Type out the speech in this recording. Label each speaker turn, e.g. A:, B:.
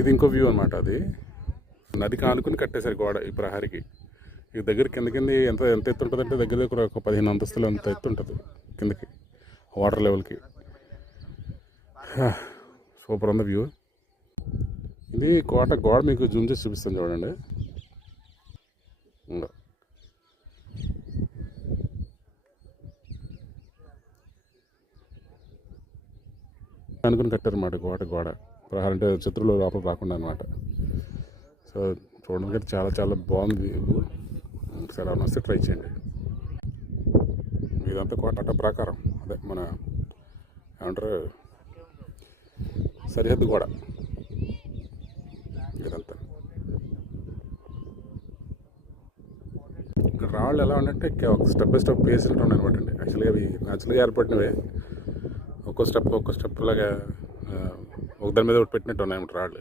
A: ఇది ఇంకో వ్యూ అనమాట అది. నది కానుకుని కట్టేశారు గోడ ఈ ప్రహరికి. ఈ దగ్గర కింద కింద ఎంత ఎంత ఎత్తు ఉంటుంది అంటే దగ్గర దగ్గర ఒక పదిహేను అంతస్తులు అంత ఎత్తు ఉంటుంది కిందకి వాటర్ లెవెల్కి సూపర్ ఉంది వ్యూ ఇది కోట గోడ మీకు జూమ్ చేసి చూపిస్తాను చూడండి. అనుకుని కట్టారు అన్నమాట గోడ గోడ. ప్రహారం అంటే శత్రువులు లోపల రాకుండా అనమాట సో చూడడానికి అయితే చాలా చాలా బాగుంది. ఒకసారి అవును వస్తే ట్రై చేయండి. ఇదంతా కోట అట్ట ప్రాకారం. అదే మన ఏమంటారు? సరిహద్దు కూడా ఇదంతా. ఇక్కడ రాళ్ళు ఎలా ఉందంటే ఒక స్టెప్ బై స్టెప్ వేసినట్టు ఉన్నాయి అనమాట అండి. యాక్చువల్గా అవి న్యాచురల్గా ఏర్పడినవే. ఒక్కో స్టెప్ ఒక్కో స్టెప్ లాగా ఒక దాని మీద ఒకటి పెట్టినట్టు ఉన్నాయి రాళ్ళు.